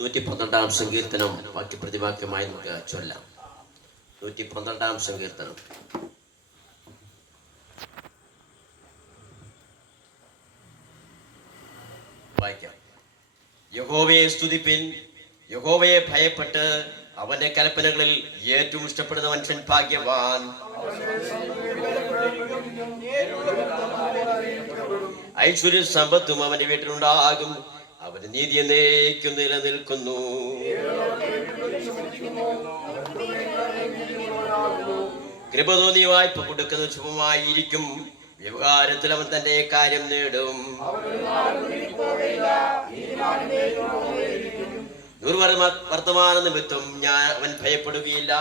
നൂറ്റി പന്ത്രണ്ടാം സങ്കീർത്തനം ബാക്കി പ്രതിവാക്യമായി നമുക്ക് ചൊല്ലാം. നൂറ്റി പന്ത്രണ്ടാം സങ്കീർത്തനം. വായിക്കാം. യഹോവയെ സ്തുതിപ്പിൻ. യഹോവയെ ഭയപ്പെട്ട് അവന്റെ കൽപ്പനകളിൽ ഏറ്റവും ഇഷ്ടപ്പെടുന്ന മനുഷ്യൻ ഭാഗ്യവാൻ. ഐശ്വര്യ സമ്പത്തും അവന്റെ വീട്ടിലുണ്ടാകും. അവന്റെ നീതി എന്നേക്കും നിലനിൽക്കുന്നു. കൃപ തോന്നി വായ്പ കൊടുക്കുന്ന ശുഭമായിരിക്കും വ്യവഹാരത്തിൽ അവൻ തന്റെ കാര്യം നേടും. ദുർവർമ വർത്തമാന നിമിത്തം ഞാൻ അവൻ ഭയപ്പെടുകയില്ല.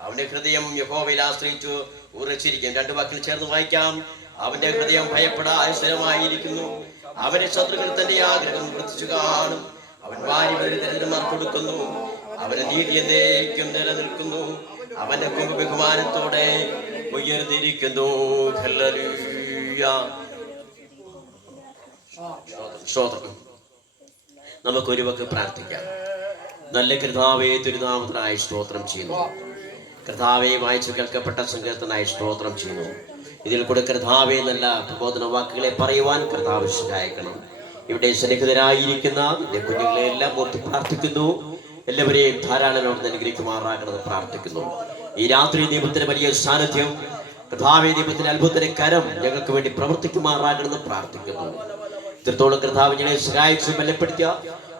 അവന്റെ ഹൃദയം യഹോവയിൽ ആശ്രയിച്ചു ഉറച്ചിരിക്കും. രണ്ടു വാക്കിൽ ചേർന്ന് വായിക്കാം. അവന്റെ ഹൃദയം ഭയപ്പെടാ ഭയപ്പെടാശ്രയമായിരിക്കുന്നു അവന്റെ ശത്രുക്കൾ തന്റെ ആഗ്രഹം വൃത്തിച്ചു കാണും. അവൻ വാരി കൊടുക്കുന്നു. അവന് എന്നേക്കും നിലനിൽക്കുന്നു. അവന്റെ കൊമ്പ് ബഹുമാനത്തോടെ ഉയർന്നിരിക്കുന്നു. നമുക്ക് ഒരുവക്ക് പ്രാർത്ഥിക്കാം. നല്ല കൃതാവേ തിരുനാമത്തിനായി സ്തോത്രം ചെയ്യുന്നു. കർത്താവെ വായിച്ചു കേൾക്കപ്പെട്ട സങ്കീർത്തനായി സ്തോത്രം ചെയ്യുന്നു. ഇതിൽ കൂടെ കർത്താവെ നല്ല പ്രബോധന വാക്കുകളെ പറയുവാൻ കർത്താവ് സഹായിക്കണം. ഇവിടെ സ്നേഹിതരായിരിക്കുന്ന എന്റെ കുഞ്ഞുങ്ങളെ എല്ലാം ഓർത്ത് പ്രാർത്ഥിക്കുന്നു. എല്ലാവരെയും ധാരാളം അനുഗ്രഹിക്കുമാറാകണമെന്ന് പ്രാർത്ഥിക്കുന്നു. ഈ രാത്രി ദീപത്തിന് വലിയ സാന്നിധ്യം കർത്താവെ ദീപത്തിന്റെ അത്ഭുതത്തിന്റെ കരം ഞങ്ങൾക്ക് വേണ്ടി പ്രവർത്തിക്കുമാറാകണമെന്ന് പ്രാർത്ഥിക്കുന്നു. ഇത്രത്തോളം കർത്താവ് ഞങ്ങളെ സഹായിച്ചു ബലപ്പെടുത്തിയ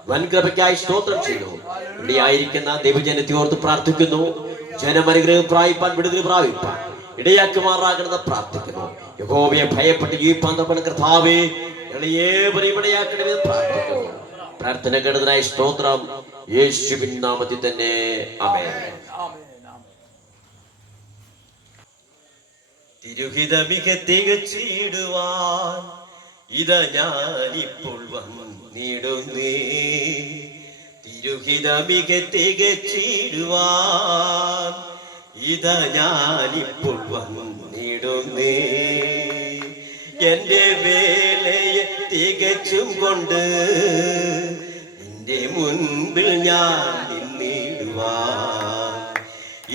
വൻകൃപയ്ക്കായി സ്തോത്രം ചെയ്തു ഇവിടെ ആയിരിക്കുന്ന ദൈവജനത്തെ ഓർത്ത് പ്രാർത്ഥിക്കുന്നു. ജനമനുഗ്രഹം പ്രാപിപ്പാൻ വിടുതൽ പ്രാപിപ്പാൻ. ഇടയാക്കുമാറാകണമെന്ന് പ്രാർത്ഥിക്കുന്നു. യഹോവയെ ഭയപ്പെട്ട് ജീവിപ്പാൻ കർത്താവേ ഏവരെയും ഇടയാക്കണമെന്ന് പ്രാർത്ഥിക്കുന്നു. പ്രാർത്ഥന കേട്ടതിനായി സ്തോത്രം. യേശുവിൻ നാമത്തിൽ തന്നെ. അമേ തിരുഹിതമിക തികച്ചിടുവാൻ ഇത ഞാനിപ്പോൾ വന്നിടുന്നേ. തിരുഹിതമിക തികച്ചിടുവാൻ ഇതാ ഞാനിപ്പോൾ വന്നിടുന്നേ. എന്റെ വേലയെ തികച്ചും കൊണ്ട് നിന്റെ മുൻപിൽ ഞാൻ നിന്നിടുവാ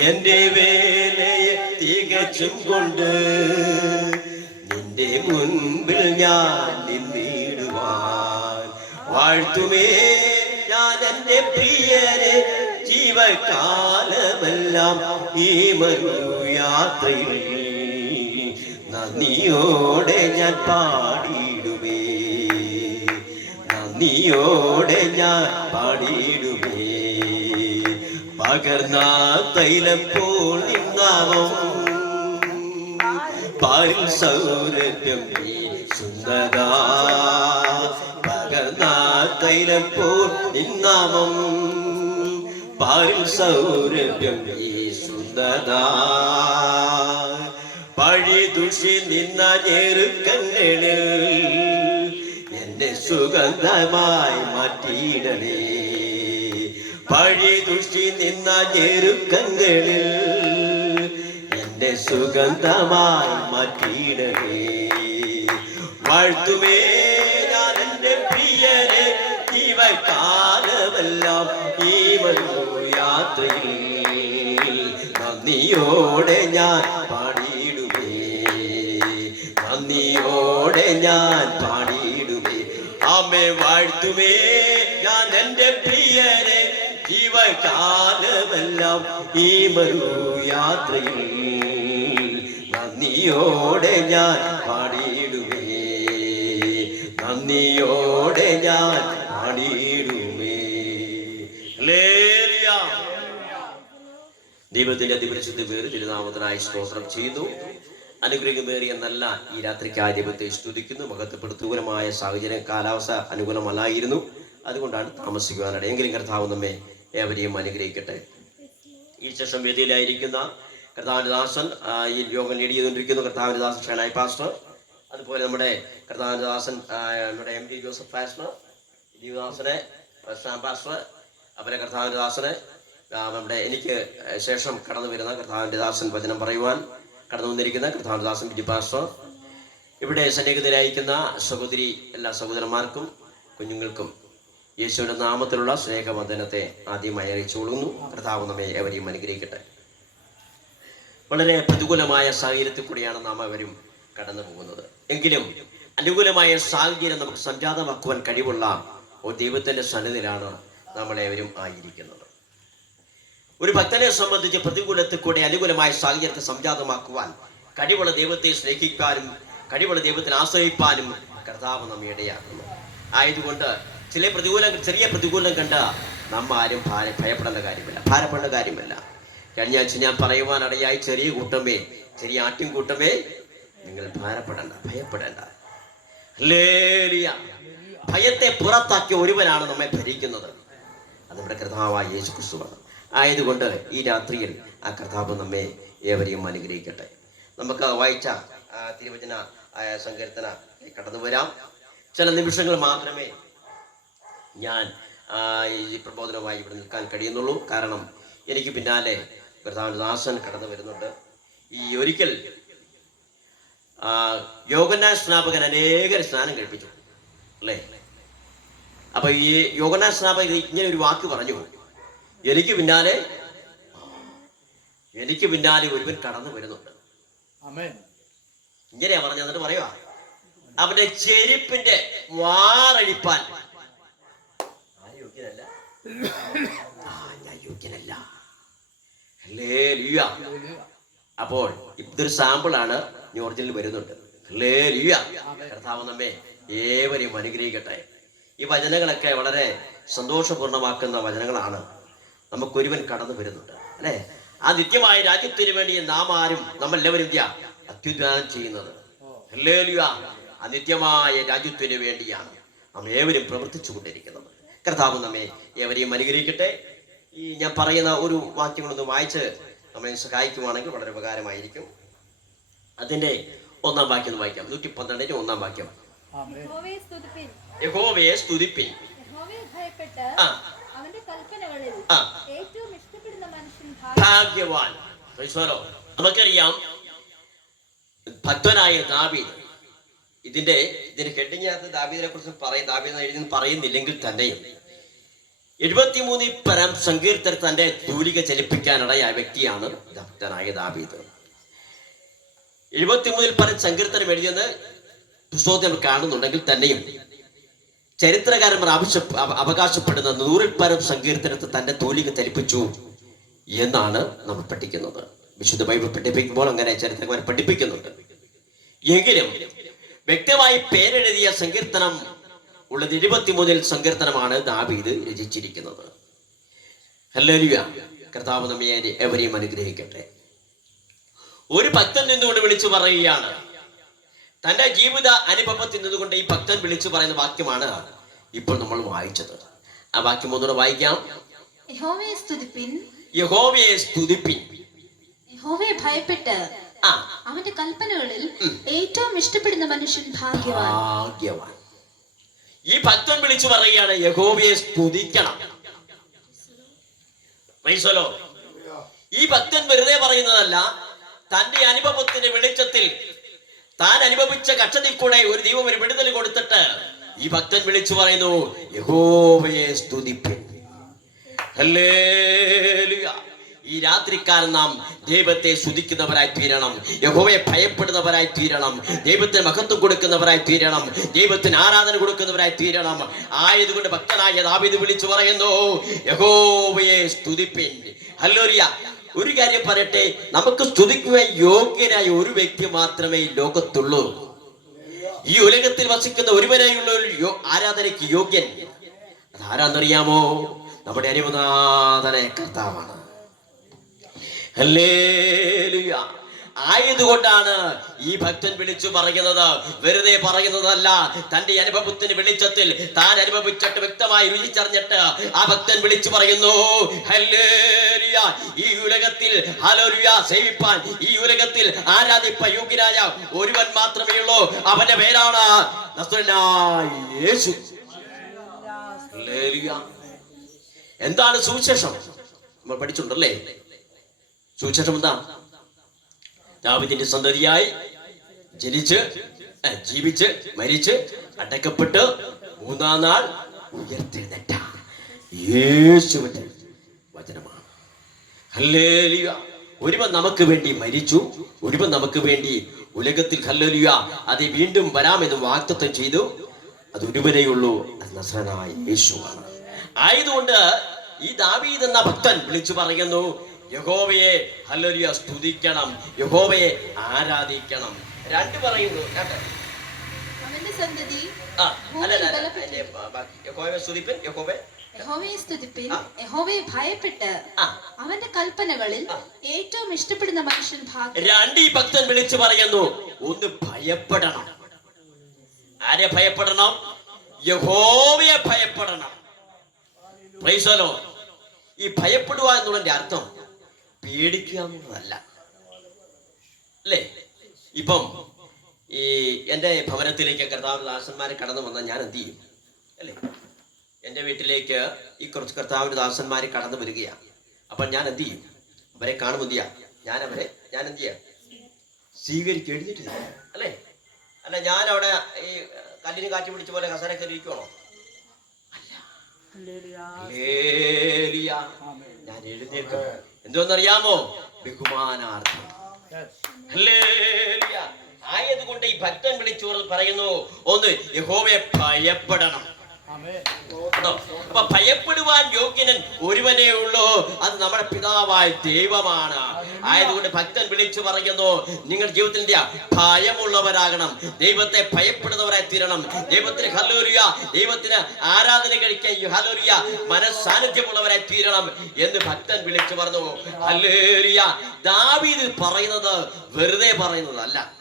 എന്റെ വേലയെ തികച്ചും കൊണ്ട് നിന്റെ മുൻപിൽ ഞാൻ നിന്നിടുവാൻ. വാഴ്ത്തുമേ ഞാൻ എന്റെ പ്രിയരെ ജീവകാലമെല്ലാം ഈ മരു യാത്രയിൽ നന്ദിയോടെ ഞാൻ പാടിയിടുമേ. നന്ദിയോടെ ഞാൻ പാടിയിടുമേ. പകർന്ന തൈലം പോൽ പാരിൽ പാലിൽ സൗരഭ്യം സുന്ദര. പകർന്ന തൈലം പോൽ പാലിൽ സൗരഭ്യം ഈ സുന്ദര പഴി ദുഷി നിന്ന ഞെരുക്കങ്ങളിൽ എന്നെ സുഗന്ധമായി മാറ്റിയിടണേ. പഴി ദുഷി നിന്ന ഞെരുക്കങ്ങളിൽ എന്നെ സുഗന്ധമായി മാറ്റിയിടണേ. വാഴ്ത്തുമേ ഞാൻ എന്റെ പ്രിയരെ ജീവകാലമെല്ലാം ഈ വരൂ യാത്രയിൽ നന്ദിയോടെ ഞാൻ പാടിയിടുമേ നന്ദിയോടെ ഞാൻ പാടിയിടുമേ ആമേ വാഴ്ത്തുമേ ഞാൻ എന്റെ പ്രിയരെ ജീവകാലമെല്ലാം ഈ മറു യാത്രയിൽ നന്ദിയോടെ ഞാൻ പാടിയിടുമേ നന്ദിയോടെ ഞാൻ ദൈവത്തിന്റെ അതിപരിശുദ്ധ പേര് തിരുനാമത്തിനായി സ്തോത്രം ചെയ്യുന്നു. അനുഗ്രഹമേറിയ നല്ല ഈ രാത്രിക്കായി ദൈവത്തെ സ്തുതിക്കുന്നു. മഹത്വപ്പെടുത്തൂരമായ സാഹചര്യം കാലാവസ്ഥ അനുകൂലമല്ലായിരുന്നു. അതുകൊണ്ടാണ് താമസിക്കുവാനായിട്ട്. എങ്കിലും കർത്താവ് നമ്മെ ഏവരെയും അനുഗ്രഹിക്കട്ടെ. ഈ ശേഷം വേദിയിലായിരിക്കുന്ന കർത്താവിന്റെ ദാസൻ ഈ യോഗം ലീഡ് ചെയ്തുകൊണ്ടിരിക്കുന്നു കർത്താവിന്റെ ദാസൻ പാസ്റ്റർ. അതുപോലെ നമ്മുടെ കർത്താവിന്റെ ദാസൻ നമ്മുടെ എം ഡി ജോസഫ് പാസ്റ്റർ ദീപദാസനെ പാസ്റ്റർ അതുപോലെ കർത്താവിന്റെ ദാസനെ നമ്മുടെ എനിക്ക് ശേഷം കടന്നു വരുന്ന കർത്താവിന്റെ ദാസൻ വചനം പറയുവാൻ കടന്നു വന്നിരിക്കുന്ന കർത്താവിന്റെ ദാസൻ ബിജു പാസ്റ്റർ. ഇവിടെ സന്നിഹിതരായിരിക്കുന്ന സഹോദരി എല്ലാ സഹോദരന്മാർക്കും കുഞ്ഞുങ്ങൾക്കും യേശുവിന്റെ നാമത്തിലുള്ള സ്നേഹവന്ദനത്തെ ആദ്യമായി അറിയിച്ചു അറിയിച്ചുകൊള്ളുന്നു കർത്താവ് നമ്മെ എവരെയും അനുഗ്രഹിക്കട്ടെ. വളരെ പ്രതികൂലമായ സാഹചര്യത്തിൽ കൂടിയാണ് നാം അവരും കടന്നു പോകുന്നത്. എങ്കിലും അനുകൂലമായ സാഹചര്യം നമുക്ക് സംജാതമാക്കുവാൻ കഴിവുള്ള ഒരു ദൈവത്തിന്റെ സന്നിധിയിലാണ് നമ്മളെവരും ആയിരിക്കുന്നത്. ഒരു ഭക്തനെ സംബന്ധിച്ച് പ്രതികൂലത്തിൽ കൂടെ അനുകൂലമായ സാഹചര്യത്തെ സംജാതമാക്കുവാൻ കഴിവുള്ള ദൈവത്തെ സ്നേഹിക്കാനും കഴിവുള്ള ദൈവത്തിൽ ആശ്രയിപ്പാനും കർത്താവ് നമ്മെ ഇടയാക്കുന്നു. ആയതുകൊണ്ട് ചില പ്രതികൂലം ചെറിയ പ്രതികൂലം കണ്ട നമ്മ ആരും ഭാര ഭയപ്പെടേണ്ട കാര്യമില്ല. ഭാരപ്പെടേണ്ട കാര്യമില്ല. കഴിഞ്ഞ ആഴ്ച ഞാൻ പറയുവാനടയായി ചെറിയ കൂട്ടമേ ചെറിയ ആട്ടിൻ കൂട്ടമേ നിങ്ങൾ ഭാരപ്പെടേണ്ട ഭയപ്പെടേണ്ട. ഭയത്തെ പുറത്താക്കിയ ഒരുവനാണ് നമ്മെ ഭരിക്കുന്നത്. അത് നമ്മുടെ കൃതാവായ യേശു ക്രിസ്തുവാണ് ആയതുകൊണ്ട് ഈ രാത്രിയിൽ ആ കർത്താവ് നമ്മെ ഏവരെയും അനുഗ്രഹിക്കട്ടെ. നമുക്ക് വായിച്ച തിരുവചന സങ്കീർത്തന കടന്നു വരാം. ചില നിമിഷങ്ങൾ മാത്രമേ ഞാൻ ഈ പ്രബോധനമായി ഇവിടെ നിൽക്കാൻ കഴിയുന്നുള്ളൂ. കാരണം എനിക്ക് പിന്നാലെ കർത്താവ് ദാസൻ കടന്നു വരുന്നുണ്ട്. ഈ ഒരിക്കൽ യോഗനാ സ്നാപകൻ അനേകർ സ്നാനം കഴിപ്പിച്ചു. അല്ലേ? അപ്പൊ ഈ യോഗനാ സ്നാപകൻ ഇങ്ങനെ ഒരു വാക്ക് പറഞ്ഞു. എനിക്ക് പിന്നാലെ എനിക്ക് പിന്നാലെ ഒരുവൻ കടന്നു വരുന്നുണ്ട്. ഇങ്ങനെയാ പറഞ്ഞു എന്നിട്ട് പറയുക അവന്റെ ചെരുപ്പിന്റെ വാറഴിപ്പാൻ. യോഗ്യനല്ല? ഞാൻ യോഗ്യനല്ല. അപ്പോൾ ഇതൊരു സാമ്പിൾ ആണ് ഇനി ഒറിജിനൽ വരുന്നുണ്ട്. കർത്താവ് നമ്മെ ഏവരെയും അനുഗ്രഹിക്കട്ടെ. ഈ വചനങ്ങളൊക്കെ വളരെ സന്തോഷപൂർണമാക്കുന്ന വചനങ്ങളാണ്. നമുക്കൊരുവൻ കടന്നു വരുന്നുണ്ട്. അല്ലേ? ആ നിത്യമായ രാജ്യത്തിന് വേണ്ടി നാം ആരും നമ്മളെല്ലാവരും ഇന്ത്യ അത്യുദ്ധാനം ചെയ്യുന്നത്. ഹല്ലേലൂയ. ആ നിത്യമായ രാജ്യത്തിന് വേണ്ടിയാണ് നാം ഏവരും പ്രവർത്തിച്ചു കൊണ്ടിരിക്കുന്നത്. കർത്താവ് നമ്മെ ഏവരെയും അനുഗ്രഹിക്കട്ടെ. ഈ ഞാൻ പറയുന്ന ഒരു വാക്യങ്ങളൊന്ന് വായിച്ച് നമ്മെ സഹായിക്കുവാണെങ്കിൽ വളരെ ഉപകാരമായിരിക്കും. അതിന്റെ ഒന്നാം വാക്യം ഒന്ന് വായിക്കാം. നൂറ്റി പന്ത്രണ്ടിന്റെ ഒന്നാം വാക്യം. ആമേൻ. യഹോവയെ സ്തുതിപ്പിൻ. യഹോവയെ സ്തുതിപ്പിൻ. യഹോവയെ ഭയപ്പെട്ട് ആ. അവന്റെ കൽപ്പനകളിൽ ആ. ഏറ്റവും ഇഷ്ടപ്പെടുന്ന മനുഷ്യൻ ഭാഗ്യവാൻ. ഈശ്വരോ നമുക്കറിയാം ഭക്തനായ ദാവീദ് ഇതിന്റെ ഇതിന്റെ ഹെഡിങ്ങിനകത്ത് ദാവീദിനെ കുറിച്ച് പറയും ദാവീദ് എഴുതി പറയുന്നില്ലെങ്കിൽ തന്നെയും എഴുപത്തിമൂന്നിൽ പരം സങ്കീർത്തൻ തന്റെ തൂലിക ചലിപ്പിക്കാനിടയായ വ്യക്തിയാണ് ഭക്തനായ ദാവീദ്. എഴുപത്തിമൂന്നിൽ പരം സങ്കീർത്തനം എഴുതിയെന്ന് പുസ്തകത്തിൽ കാണുന്നുണ്ടെങ്കിൽ തന്നെയും ചരിത്രകാരന്മാർ ആവശ്യ അവ- അവകാശപ്പെടുന്ന നൂറിൽ പരം സങ്കീർത്തനത്തിൽ തന്റെ തോലിക ചലിപ്പിച്ചു എന്നാണ് നമ്മൾ പഠിക്കുന്നത്. വിശുദ്ധ ബൈബിൾ പഠിപ്പിക്കുമ്പോൾ അങ്ങനെ ചരിത്രകാരൻ പഠിപ്പിക്കുന്നുണ്ട്. എങ്കിലും വ്യക്തമായി പേരെഴുതിയ സങ്കീർത്തനം ഉള്ളത് ഇരുപത്തിമൂന്നിൽ സങ്കീർത്തനമാണ് ദാവീദ് രചിച്ചിരിക്കുന്നത്. ഹല്ലേലൂയ. കർത്താവ് നമ്മെ എവരെയും അനുഗ്രഹിക്കട്ടെ. ഒരു ഭക്തൻ നിന്നുകൊണ്ട് വിളിച്ചു പറയുകയാണ് തന്റെ ജീവിത അനുഭവത്തിൽ നിന്നുകൊണ്ട് ഈ ഭക്തൻ വിളിച്ചു പറയുന്ന വാക്യമാണ് ഇപ്പോൾ നമ്മൾ വായിച്ചത്. ആ വാക്യം ഒന്നുകൂടെ വായിക്കാം. യഹോവയെ സ്തുതിപ്പിൻ. യഹോവയെ സ്തുതിപ്പിൻ. യഹോവയെ ഭയപ്പെട്ട് അവന്റെ കൽപ്പനകളിൽ ഏറ്റവും ഇഷ്ടപ്പെടുന്ന മനുഷ്യൻ ഭാഗ്യവാൻ. ഭാഗ്യവാൻ. ഈ ഭക്തൻ വിളിച്ചു പറയുകയാണ് യഹോവയെ സ്തുതിക്കണം. ഈ ഭക്തൻ വെറുതെ പറയുന്നതല്ല തന്റെ അനുഭവത്തിന്റെ വെളിച്ചത്തിൽ താൻ അനുഭവിച്ച കഷ്ടത്തിൽ കൂടെ ഒരു ദൈവം ഒരു വിടുതൽ കൊടുത്തിട്ട് ഈ ഭക്തൻ വിളിച്ചു പറയുന്നു യഹോവയെ ഹല്ലേലൂയ. ഈ രാത്രിക്കാലം നാം ദൈവത്തെ സ്തുതിക്കുന്നവരായി തീരണം യഹോവയെ ഭയപ്പെടുന്നവരായി തീരണം ദൈവത്തിന് മഹത്വം കൊടുക്കുന്നവരായി തീരണം ദൈവത്തിന് ആരാധന കൊടുക്കുന്നവരായി തീരണം. ആയതുകൊണ്ട് ഭക്തനായ ദാവീദ് വിളിച്ചു പറയുന്നു യഹോവയെ സ്തുതിപ്പിൻ. ഹല്ലേലൂയ. ഒരു കാര്യം പറയട്ടെ നമുക്ക് സ്തുതിക്കുവാൻ യോഗ്യനായ ഒരു വ്യക്തി മാത്രമേ ഈ ലോകത്തുള്ളൂ. ഈ ഉലകത്തിൽ വസിക്കുന്ന ഒരുവനായുള്ള ഒരു ആരാധനയ്ക്ക് യോഗ്യൻ. അതാരാന്നറിയാമോ? നമ്മുടെ അരിമനാഥനെ കർത്താവാണ്. ഹല്ലേലൂയ. ആയതുകൊണ്ടാണ് ഈ ഭക്തൻ വിളിച്ചു പറയുന്നത്. വെറുതെ പറയുന്നതല്ല തന്റെ അനുഭവത്തിന് വെളിച്ചത്തിൽ താൻ അനുഭവിച്ചിട്ട് വ്യക്തമായി രുചിച്ചറിഞ്ഞിട്ട് ആ ഭക്തൻ വിളിച്ചു പറയുന്നു ഈ ഉലകത്തിൽ സേവിപ്പാൻ ഈ ഉലകത്തിൽ ആരാധിപ്പ യോഗ്യനായ ഒരുവൻ മാത്രമേ ഉള്ളൂ. അവന്റെ പേരാണ് യേശു. എന്താണ് സുവിശേഷം? നമ്മൾ പഠിച്ചിട്ടുണ്ടല്ലേ? സുവിശേഷം എന്താ? ദാവിദിന്റെ സന്തതിയായി ജനിച്ച് ജീവിച്ച് മരിച്ച് അടക്കപ്പെട്ട് മൂന്നാം നാൾ ഉയർത്തെഴുന്നേറ്റ യേശുവിന്റെ വചനമാണ്. ഒരുവൻ നമുക്ക് വേണ്ടി മരിച്ചു ഒരുവൻ നമുക്ക് വേണ്ടി ഉലകത്തിൽ ഹല്ലേലൂയ അത് വീണ്ടും വരാമെന്ന് വാക്തത്വം ചെയ്തു. അത് ഒരുവനെയുള്ളൂ അത് യേശുവാണ്. ആയതുകൊണ്ട് ഈ ദാവീദ് എന്ന ഭക്തൻ വിളിച്ചു പറയുന്നു യഹോവയെ ഹലരിയ സ്തുതിക്കണം യഹോവയെ ആരാധിക്കണം. രണ്ട് പറയുന്നു. യഹോവയെ ഭയപ്പെട്ട് അവന്റെ കൽപ്പനകളിൽ ഏറ്റവും ഇഷ്ടപ്പെടുന്ന മനുഷ്യൻ രണ്ട് ഈ ഭക്തൻ വിളിച്ചു പറയുന്നു ഒന്ന് ഭയപ്പെടണം. ആരെ ഭയപ്പെടണം? യഹോവയെ ഭയപ്പെടണം. ഈ ഭയപ്പെടുക എന്നുള്ളതിന്റെ അർത്ഥം പേടിക്കുക എന്നുള്ളതല്ല അല്ലേ? ഇപ്പം ഈ എന്റെ ഭവനത്തിലേക്ക് കർത്താവ് ദാസന്മാരെ കടന്നു വന്നാൽ ഞാൻ എന്ത് ചെയ്യും? അല്ലേ? എന്റെ വീട്ടിലേക്ക് ഈ കുറച്ച് കർത്താവിന്റെ ദാസന്മാർ കടന്നു വരികയാണ്. അപ്പം ഞാൻ എന്ത് ചെയ്യും? അവരെ കാണുമ്പോൾ എന്ത് ചെയ്യാം? ഞാൻ അവരെ ഞാൻ എന്ത് ചെയ്യാം? സ്വീകരിച്ച് എഴുതിയിട്ടില്ല അല്ലേ? അല്ല ഞാൻ അവിടെ ഈ കല്ലിന് കാറ്റ് പിടിച്ച പോലെ കസര കയറിയിരിക്കുവാണോ ഹല്ലേലൂയ. ഞാൻ എഴുന്നേൽക്കും. എന്തോന്നറിയാമോ? ബഹുമാനാർത്ഥം. ആയതുകൊണ്ട് ഈ ഭക്തൻ വിളിച്ചു പറയുന്നു ഒന്ന് യഹോവയെ ഭയപ്പെടണം? അപ്പൊ ഭയപ്പെടുവാൻ യോഗ്യനൻ ഒരുവനേ ഉള്ളൂ. അത് നമ്മുടെ പിതാവായ ദൈവമാണ്. ആയതുകൊണ്ട് ഭക്തൻ വിളിച്ചു പറയുന്നു നിങ്ങൾ ജീവിതത്തിന്റെ ഭയമുള്ളവരാകണം. ദൈവത്തെ ഭയപ്പെടുന്നവരായി തീരണം. ദൈവത്തിന് ഹലോരിയ ദൈവത്തിന് ആരാധന കഴിക്കാൻ ഈ ഹലോരിയ മനസ്സാന്നിധ്യമുള്ളവരായി തീരണം. എന്ന് ഭക്തൻ വിളിച്ചു പറഞ്ഞു. ഹല്ലേലൂയ. ദാവീദ് പറയുന്നത് വെറുതെ പറയുന്നതല്ല.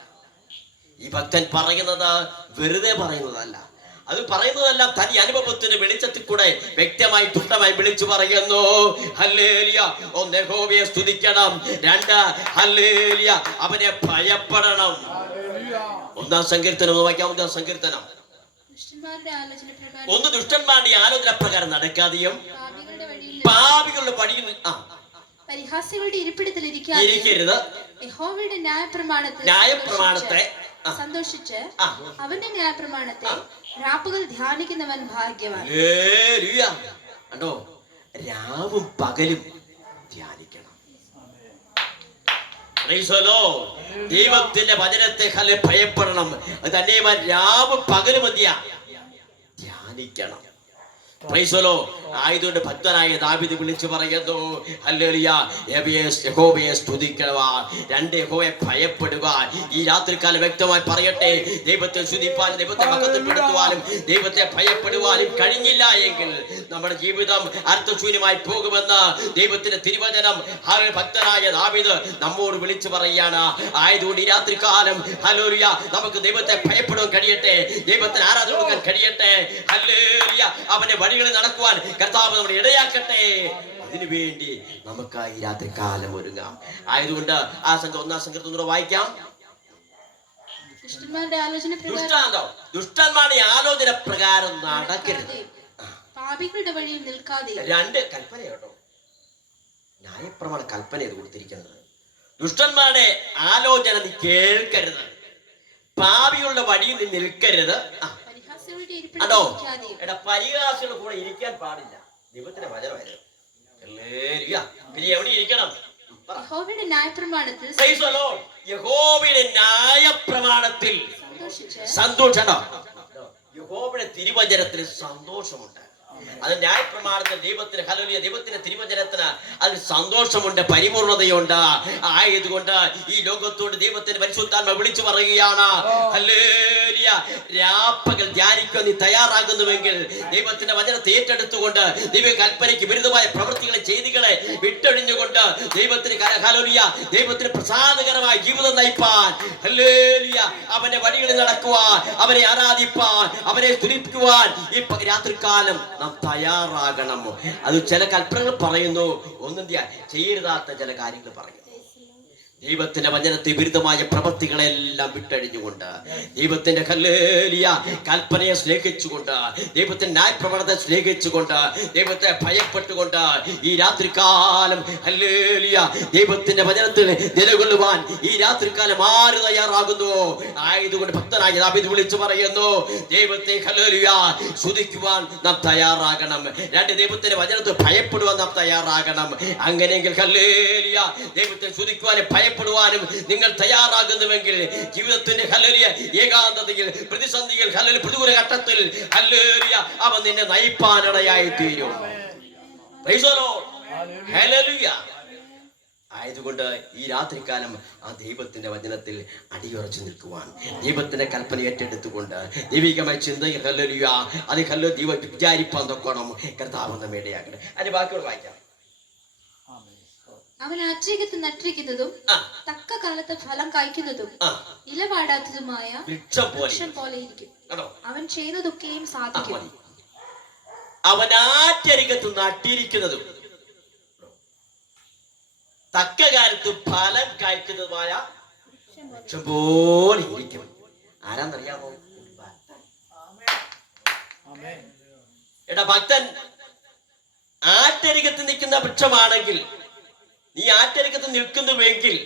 ഈ ഭക്തൻ പറയുന്നത് വെറുതെ പറയുന്നതല്ല. അത് പറയുന്നതെല്ലാം തനി അനുഭവത്തിന്റെ വെളിച്ചത്തിൽ കൂടെ വ്യക്തമായി തുട്ടമായി വിളിച്ചു പറയുന്നു. ഹല്ലേലിയ. ഒന്ന് യഹോവയെ സ്തുതിക്കണം. രണ്ട് ഹല്ലേലിയ. അവനെ ഭയപ്പെടണം. ഒന്നാം സങ്കീർത്തനം ഒന്ന് വായിക്കാം. ഒന്നാം സങ്കീർത്തനം. ദുഷ്ടന്മാരുടെ ആലോചന പ്രകാരം ഒന്ന് ദുഷ്ടന്മാരുടെ ആലോചന പ്രകാരം നടക്കാതെയും പാപികളുടെ വഴിയിൽ പാപികളുടെ വഴിയിൽ ആ. പരിഹാസികളുടെ ഇരിപ്പിടത്തിൽ ഇരിക്കരുത്. യഹോവയുടെ ന്യായപ്രമാണത്തെ ന്യായപ്രമാണത്തെ. സന്തോഷിച്ച് ആ. അവന്റെ ന്യായപ്രമാണത്തെ രാപ്പകൽ ധ്യാനിക്കുന്നവൻ ഭാഗ്യവാൻ. ഹല്ലേലൂയ. കണ്ടോ? രാവും പകലും ധ്യാനിക്കണം. ദൈവത്തിന്റെ വചനത്തെ ഹലെ ഭയപ്പെടണം. അത് തന്നെ രാവും പകലും എന്തിയാ? ധ്യാനിക്കണം. പ്രൈസലോ. ആയതുകൊണ്ട് ഭക്തനായ ദാവിദ് വിളിച്ചു പറയുന്നു യഹോവയെ സ്തുതിക്കുക രണ്ട് യഹോവയെ ഭയപ്പെടുക. ഈ രാത്രികാലം വ്യക്തമായി പറയട്ടെ. ദൈവത്തെ സ്തുതിപ്പാനും ദൈവത്തെ മഹത്വപ്പെടുത്തുവാനും ദൈവത്തെ ഭയപ്പെടുവാനും കഴിഞ്ഞില്ല എങ്കിൽ നമ്മുടെ ജീവിതം അർത്ഥശൂന്യമായി പോകുമെന്ന് ദൈവത്തിന്റെ തിരുവചനം. ഭക്തനായ ദാവിദ് നമ്മോട് വിളിച്ചു പറയുകയാണ് ആയതുകൊണ്ട് ഈ രാത്രികാലം ഹലോലിയ നമുക്ക് ദൈവത്തെ ഭയപ്പെടുവാൻ കഴിയട്ടെ. ദൈവത്തിന് ആരാധന കൊടുക്കാൻ കഴിയട്ടെ. ഹല്ലേലൂയ അവന്റെ വഴികളിൽ നടക്കുവാൻ കർത്താവ് നമ്മുടെ ഇടയാക്കട്ടെ. അതിനു വേണ്ടി നമുക്ക് ഈ രാത്രി കാലം ഒരുങ്ങാം. ആയതുകൊണ്ട് ആ സംഘം ഒന്നാം സംഘത്തിൽ വായിക്കാം. ദുഷ്ടന്മാരുടെ ആലോചന പ്രകാരം ദുഷ്ടാന്തം. ദുഷ്ടന്മാരുടെ ആലോചന പ്രകാരം നടക്കരുത്. പാപികളുടെ വഴിയിൽ നിൽക്കാതെ രണ്ട് കൽപ്പന കേട്ടോ ന്യായപ്രമാണ കൽപ്പന ഇത് കൊടുത്തിരിക്കുന്നത്. ദുഷ്ടന്മാരുടെ ആലോചന നീ കേൾക്കരുത്. പാപികളുടെ വഴിയിൽ നീ നിൽക്കരുത്. ആ. അതോ? എടാ പരിഹാസികളുടെ കൂടെ ഇരിക്കാൻ പാടില്ല. ദൈവത്തിന്റെ വചനമായിരുന്നു. പിന്നെ എവിടെ ഇരിക്കണം. യഹോവയുടെ ന്യായപ്രമാണത്തിൽ യഹോവയുടെ ന്യായപ്രമാണത്തിൽ സന്തോഷിച്ച് സന്തോഷം യഹോവയുടെ തിരുവചനത്തിൽ സന്തോഷമുണ്ട്. അത് ന്യായപ്രമാണത്തിൽ ദൈവത്തിന് ഹലോലിയ ദൈവത്തിന്റെ തിരുവചനത്തിന് സന്തോഷമുണ്ട് പരിപൂർണതയുണ്ട്. ആയതുകൊണ്ട് ഈ ലോകത്തോട് ദൈവത്തിന് പരിശുദ്ധാത്മ വിളിച്ചു പറയുകയാണ്. രാപ്പകൽ ധ്യാനിക്കാൻ നീ തയ്യാറാകുന്നുവെങ്കിൽ ദൈവത്തിന്റെ വചനത്തെ ഏറ്റെടുത്തുകൊണ്ട് ദൈവ കൽപ്പനയ്ക്ക് വിരുദ്ധമായ പ്രവൃത്തികളെ ചെയ്തികളെ വിട്ടൊഴിഞ്ഞുകൊണ്ട് ദൈവത്തിന് ഹലോലിയ ദൈവത്തിന് പ്രസാദകരമായ ജീവിതം നയിപ്പാൻ. അവന്റെ വഴികളിൽ നടക്കുവാൻ അവനെ ആരാധിപ്പാൻ അവനെ സ്തുതിക്കുവാൻ ഈ രാത്രി രാത്രികാലം നാം തയ്യാറാകണം. അത് ചില കൽപ്പനകൾ പറയുന്നു. ഒന്നും ചെയ്യാ- ചെയ്യരുതാത്ത ചില കാര്യങ്ങൾ പറയുന്നു ദൈവത്തിന്റെ വചനത്തെ വിരുദ്ധമായ പ്രവൃത്തികളെല്ലാം വിട്ടഴിഞ്ഞുകൊണ്ട് ദൈവത്തിന്റെ കല്ലേലിയ കൽപ്പനയെ സ്നേഹിച്ചുകൊണ്ട് ദൈവത്തിന്റെ ന്യായപ്രവണത്തെ സ്നേഹിച്ചുകൊണ്ട് ദൈവത്തെ ഭയപ്പെട്ടുകൊണ്ട് ഈ രാത്രികാലം ഹല്ലേലിയ ദൈവത്തിന്റെ വചനത്തിൽ നിലകൊള്ളുവാൻ ഈ രാത്രികാലം ആര് തയ്യാറാകുന്നു? ആയതുകൊണ്ട് ഭക്തനായ ദാവീദ് വിളിച്ചു പറയുന്നു ദൈവത്തെ ഹല്ലേലിയ സ്തുതിക്കുവാൻ നാം തയ്യാറാകണം. രണ്ട് ദൈവത്തിന്റെ വചനത്തെ ഭയപ്പെടുവാൻ നാം തയ്യാറാകണം. അങ്ങനെയെങ്കിൽ ഹല്ലേലിയ ദൈവത്തെ സ്തുതിക്കുവാനും ഭയപ്പെടുവാനും നിങ്ങൾ തയ്യാറാകുന്നുവെങ്കിൽ ജീവിതത്തിന്റെ ഹലലിയ ഏകാന്തതയിൽ പ്രതിസന്ധിയിൽ ഹലലി പ്രതികൂല ഘട്ടത്തിൽ ഹല്ലേലിയ അവൻ നിന്നെ നയിപ്പാനിടയായി തീരും. ആയതുകൊണ്ട് ഈ രാത്രികാലം ആ ദൈവത്തിന്റെ വചനത്തിൽ അടിയുറച്ചു നിൽക്കുവാൻ ദൈവത്തിന്റെ കൽപ്പന ഏറ്റെടുത്തുകൊണ്ട് ദൈവികമായ ചിന്തയിൽ ഹല്ലേലൂയ അത് ഹല്ലോ ദൈവം വിചാരിപ്പാൻ തൊക്കണം കർത്താവ് മേടയാകട്ടെ അതിന് ബാക്കിയോട് വായിക്കാം. അവൻ ആശ്ചര്യത്തിൽ നട്ടിരിക്കുന്നതും തക്ക കാലത്ത് ഫലം കായ്ക്കുന്നതും ഇലപാടാത്തതുമായ വൃക്ഷം പോലെ ഇരിക്കും. അവൻ ചെയ്യുന്നതൊക്കെയും സാധിക്കും. അവൻ ആറ്റരികത്ത് നട്ടിരിക്കുന്നതും. തക്ക കാലത്ത് ഫലം കായ്ക്കുന്നതുമായ വൃക്ഷം പോലെ ഇരിക്കും. ആരാന്നറിയാമോ എടാ ഭക്തൻ ആറ്റരികത്ത് നിൽക്കുന്ന വൃക്ഷമാണെങ്കിൽ നീ ആറ്റരക്കത്ത് നിൽക്കുന്നുവെങ്കിൽ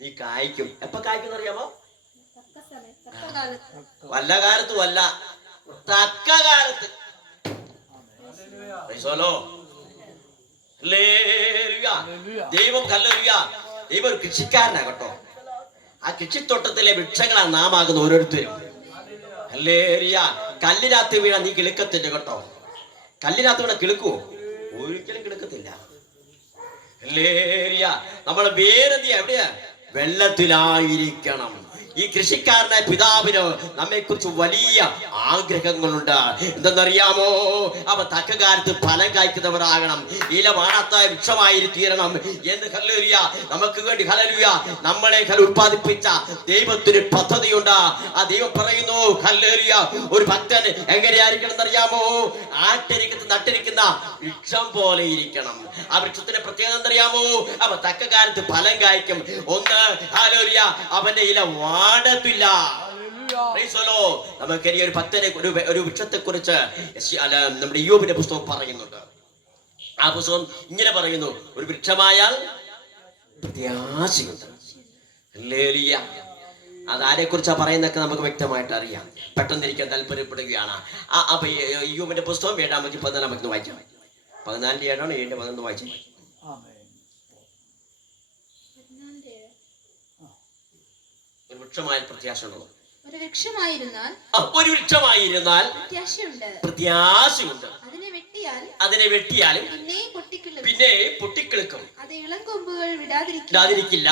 നീ കായ്ക്കും. എപ്പൊ കായ്ക്കും അറിയാമോ വല്ല കാലത്ത് വല്ല തക്ക കാലത്ത്. ദൈവം കല്ലേലൂയ ദൈവം ഒരു കൃഷിക്കാരനാ കേട്ടോ. ആ കൃഷിത്തോട്ടത്തിലെ വൃക്ഷങ്ങളാണ് നാം ആകുന്ന ഓരോരുത്തരും. കല്ലേറിയ കല്ലിനകത്ത് വീണ നീ കിളുക്കത്തില്ല കേട്ടോ. കല്ലിനകത്ത് വീണ കിളുക്കുവോ? ഒരിക്കലും കിളുക്കത്തില്ല. നമ്മളെ ചെയ്യാ? എവിടെയാ? വെള്ളത്തിലായിരിക്കണം. ഈ കൃഷിക്കാരനായ പിതാവിന് നമ്മെ കുറിച്ച് വലിയ ആഗ്രഹങ്ങളുണ്ട്. എന്തെന്നറിയാമോ? അവ തക്ക കാലത്ത് ഫലം കായ്ക്കുന്നവരാകണം. ഇല വാടാത്ത വൃക്ഷമായി തീരണം എന്ന് ഹല്ലേലൂയ. നമുക്ക് വേണ്ടി ഹല്ലേലൂയ. നമ്മളെ ഉത്പാദിപ്പിച്ച ദൈവത്തിന് പദ്ധതിയുണ്ട്. ആ ദൈവം പറയുന്നു ഹല്ലേലൂയ ഒരു ഭക്തൻ എങ്ങനെയായിരിക്കണം എന്നറിയാമോ ആട്ടിരിക്കുന്ന നട്ടിരിക്കുന്ന വൃക്ഷം പോലെ ഇരിക്കണം. ആ വൃക്ഷത്തിന്റെ പ്രത്യേകത എന്തറിയാമോ? അവ തക്ക കാലത്ത് ഫലം കായ്ക്കും. ഒന്ന് അവന്റെ ഇല വാടത്തില്ല The Lord. നമുക്കറിയ ഒരു പത്തനെ ഒരു ഒരു വൃക്ഷത്തെ കുറിച്ച് നമ്മുടെ യോബിന്റെ പുസ്തകം പറയുന്നുണ്ട്. ആ പുസ്തകം ഇങ്ങനെ പറയുന്നു. ഒരു വൃക്ഷമായാൽ പ്രത്യാശയുണ്ട്. അതാരെ കുറിച്ചാ പറയുന്നൊക്കെ നമുക്ക് വ്യക്തമായിട്ട് അറിയാം. പെട്ടെന്ന് ഇരിക്കാൻ താല്പര്യപ്പെടുകയാണ്. ആ അപ്പൊ യോബിന്റെ പുസ്തകം ഏഴാമത്തെ പതിനാലാമത്തെ വായിക്കാം. പതിനാലിന്റെ ഏഴാണ് ഏഴിന്റെ പതിനൊന്ന് വായിച്ചു ഒരു വൃക്ഷമായ പ്രത്യാശ ഉള്ളത് ഒരു വൃക്ഷമായിരുന്നാൽ ഒരു വൃക്ഷമായിരുന്നാൽ പ്രത്യാശയുണ്ട്. പ്രത്യാശയുണ്ട്. അതിനെ വെട്ടിയാൽ അതിനെ വെട്ടിയാലും പിന്നെയും പൊട്ടിക്കിളും പിന്നെ പൊട്ടിക്കിളുക്കും. അത് ഇളം കൊമ്പുകൾ വിടാതിരിക്കില്ല.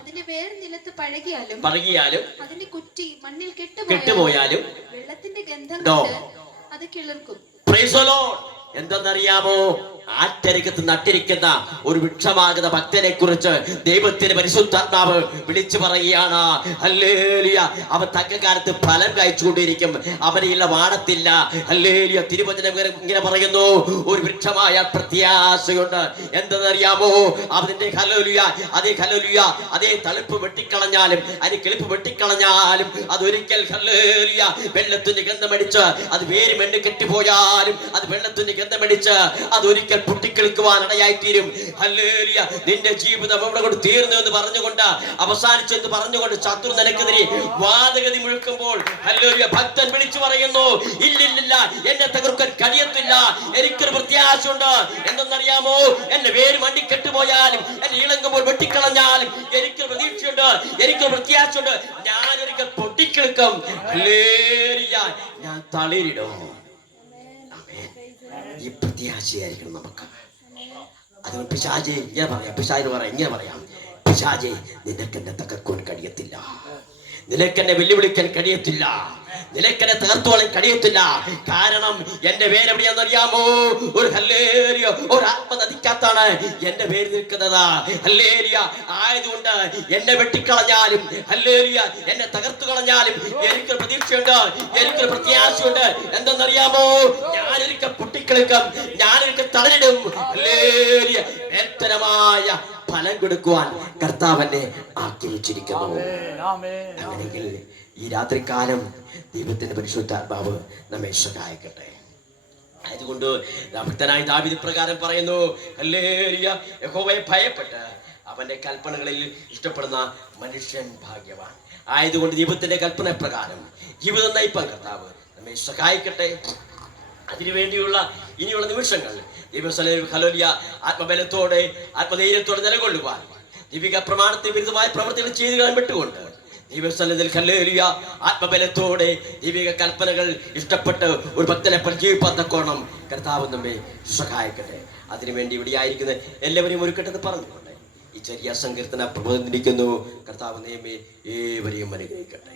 അതിന്റെ വേർ നിലത്ത് പഴകിയാലും പഴകിയാലും അതിന്റെ കുറ്റി മണ്ണിൽ കെട്ടുപോയാലും കെട്ടുപോയാലും വെള്ളത്തിന്റെ ഗന്ധം അത് കിളിർക്കും. എന്തെന്നറിയാമോ? ആറ്റരികത്ത് നട്ടിരിക്കുന്ന ഒരു വൃക്ഷമാകുന്ന ഭക്തനെ കുറിച്ച് ദൈവത്തിന് പരിശുദ്ധാത്മാവ് വിളിച്ചു പറയുകയാണ്. അല്ലേലിയ അവൻ തക്ക കാലത്ത് ഫലം കഴിച്ചുകൊണ്ടിരിക്കും. അവനെയുള്ള വാടത്തില്ല. അല്ലേലിയ തിരുവചനം ഇങ്ങനെ- ഇങ്ങനെ പറയുന്നു. ഒരു വൃക്ഷമായ പ്രത്യാശയുണ്ട്. എന്തെന്നറിയാമോ? അവന്റെ ഹലോലിയ അതേ ഹലോലിയ അതേ തളിപ്പ് വെട്ടിക്കളഞ്ഞാലും അതിന് കിളിപ്പ് വെട്ടിക്കളഞ്ഞാലും അതൊരിക്കൽ ഹല്ലേലിയ. വെള്ളത്തിന്റെ ഗന്ധമടിച്ച് അത് വേര് മെണ്ണ് കെട്ടിപ്പോയാലും അത് വെള്ളത്തിന്റെ ഗന്ധമടിച്ച് അതൊരിക്കൽ പൊട്ടിക്കിളിക്കുവാൻ ഇടയായി തീരും ഹല്ലേലിയ. നിന്റെ ജീവിതം അവിടെ കൊണ്ട് തീർന്നു എന്ന് പറഞ്ഞുകൊണ്ട് അവസാനിച്ചു എന്ന് പറഞ്ഞുകൊണ്ട് ശത്രു നിനക്കെതിരെ വാദഗതി മുഴുക്കുമ്പോൾ ഹല്ലേലിയ ഭക്തൻ വിളിച്ചു പറയുന്നു ഇല്ലില്ലില്ല എന്നെ തകർക്കാൻ കഴിയത്തില്ല. എനിക്കൊരു പ്രത്യാശയുണ്ട്. എന്തെന്നറിയാമോ? എന്റെ പേര് മണ്ടി പോയാലും എന്നെ ഇളങ്ങുമ്പോൾ വെട്ടിക്കളഞ്ഞാലും എനിക്ക് പ്രതീക്ഷയുണ്ട് എനിക്ക് പ്രത്യാശയുണ്ട്. ഞാനൊരിക്കൽ പൊട്ടിക്കിളിക്കും. ഞാൻ തളിരിടും. ഈ പ്രത്യാശയായിരിക്കണം നമുക്ക്. അതുകൊണ്ട് പിശാജെ ഇങ്ങനെ പറയാം പിശാജിന് പറയാം പിശാജെ നിനക്ക് എന്നെ കഴിയത്തില്ല നിനക്കെന്നെ വെല്ലുവിളിക്കാൻ കഴിയത്തില്ല. നിനക്കെന്നെ തകർത്തോളം കഴിയത്തില്ല. കാരണം എന്റെ പേര് എവിടെയാണെന്ന് അറിയാമോ? ഒരു ഹല്ലേരിയ ഒരു ആത്മനദിക്കകത്താണ് എന്റെ പേര് നിൽക്കുന്നത്. ഹല്ലേരിയ ആയതുകൊണ്ട് എന്നെ വെട്ടിക്കളഞ്ഞാലും ഹല്ലേരിയ എന്നെ തകർത്തു കളഞ്ഞാലും എനിക്കൊരു പ്രതീക്ഷയുണ്ട് എനിക്കൊരു പ്രത്യാശയുണ്ട്. എന്തെന്നറിയാമോ? ഞാനൊരിക്കൽ പൊട്ടിക്കളിക്കും ഞാനൊരിക്കൽ തളരിടും. ഹല്ലേരിയ വേത്തനമായ ഫലം കൊടുക്കുവാൻ കർത്താവനെ ആഗ്രഹിച്ചിരിക്കുന്നു. അങ്ങനെയെങ്കിൽ ഈ രാത്രികാലം ദൈവത്തിന്റെ പരിശുദ്ധാത്മാവ് നമ്മെ സഹായിക്കട്ടെ. അതുകൊണ്ട് ഭക്തനായ ദാവിദ് പ്രകാരം പറയുന്നു യഹോവയെ ഭയപ്പെട്ട് അവന്റെ കൽപ്പനകളിൽ ഇഷ്ടപ്പെടുന്ന മനുഷ്യൻ ഭാഗ്യവാൻ. ആയതുകൊണ്ട് ദൈവത്തിന്റെ കൽപ്പന പ്രകാരം ജീവിതം നയിപ്പാൻ കർത്താവ് നമ്മെ സഹായിക്കട്ടെ. അതിനുവേണ്ടിയുള്ള ഇനിയുള്ള നിമിഷങ്ങൾ ഹലോലിയ ആത്മബലത്തോടെ ആത്മധൈര്യത്തോടെ നിലകൊള്ളുവാൻ ദീപിക പ്രമാണത്തിന് വിരുദ്ധമായ പ്രവർത്തികൾ ചെയ്തു വിട്ടുകൊണ്ട് ദൈവസ്ഥലത്തിൽ കല്ലേലിയ ആത്മബലത്തോടെ ദൈവിക കൽപ്പനകൾ ഇഷ്ടപ്പെട്ട് ഒരു ഭക്തനെ പരിചയിപ്പാൻ തക്കോണം കർത്താവ് നമ്മെ സഹായിക്കട്ടെ അതിനുവേണ്ടി ഇവിടെ ആയിരിക്കുന്ന എല്ലാവരെയും ഒരുക്കട്ടെന്ന് പറഞ്ഞുകൊണ്ട് ഈ ചെറിയ സങ്കീർത്തന പ്രബോധനിരിക്കുന്നു കർത്താവ് നിയമേ ഏവരെയും അനുഗ്രഹിക്കട്ടെ.